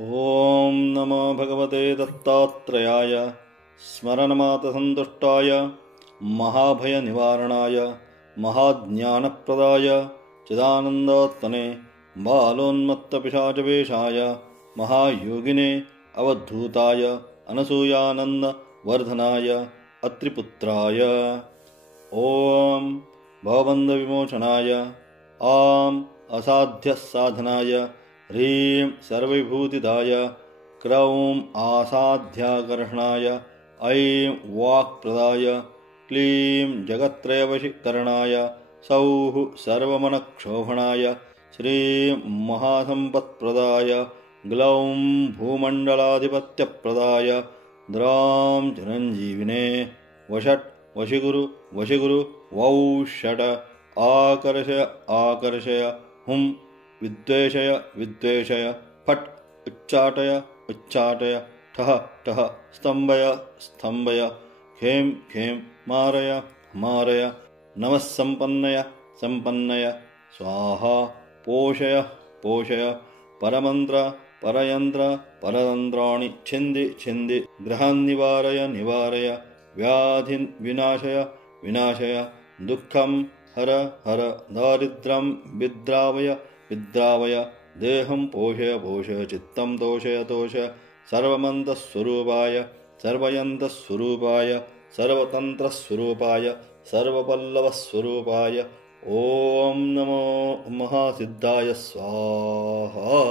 ॐ नमो भगवते दत्तात्रेयाय स्मरणमात्रसन्तुष्टाय महाभयनिवारणाय महाज्ञानप्रदाय चिदानन्दात्मने बालोन्मत्तपिशाचवेषाय महायोगिने अवधूताय अनसूयानन्दवर्धनाय अत्रिपुत्राय ॐ भवबन्धविमोचनाय आं असाध्यसाधनाय ह्रीं सर्वविभूतिदाय क्रौं आसाध्याकर्षणाय ऐं वाक्प्रदाय क्लीं जगत्त्रयवशीकरणाय सौः सर्वमनक्षोभणाय श्रीं महासम्पत्प्रदाय ग्लौं भूमण्डलाधिपत्यप्रदाय द्रां चिरञ्जीविने वषट् वशिगुरु वौ षट् आकर्षय आकर्षय हुं विद्वेषय फट् उच्चाटय ठः ठः स्तम्भय खें मारय नमः सम्पन्नय स्वाहा पोषय परमन्त्र परयन्त्र परतन्त्राणि छिन्दि ग्रहान्निवारय व्याधिन् विनाशय दुःखं हर दारिद्र्यं विद्रावय देहं पोषय चित्तं तोषय सर्वमन्तस्वरूपाय सर्वयन्तस्वरूपाय सर्वतन्त्रस्वरूपाय सर्वपल्लवस्वरूपाय ॐ नमो महासिद्धाय स्वाहा।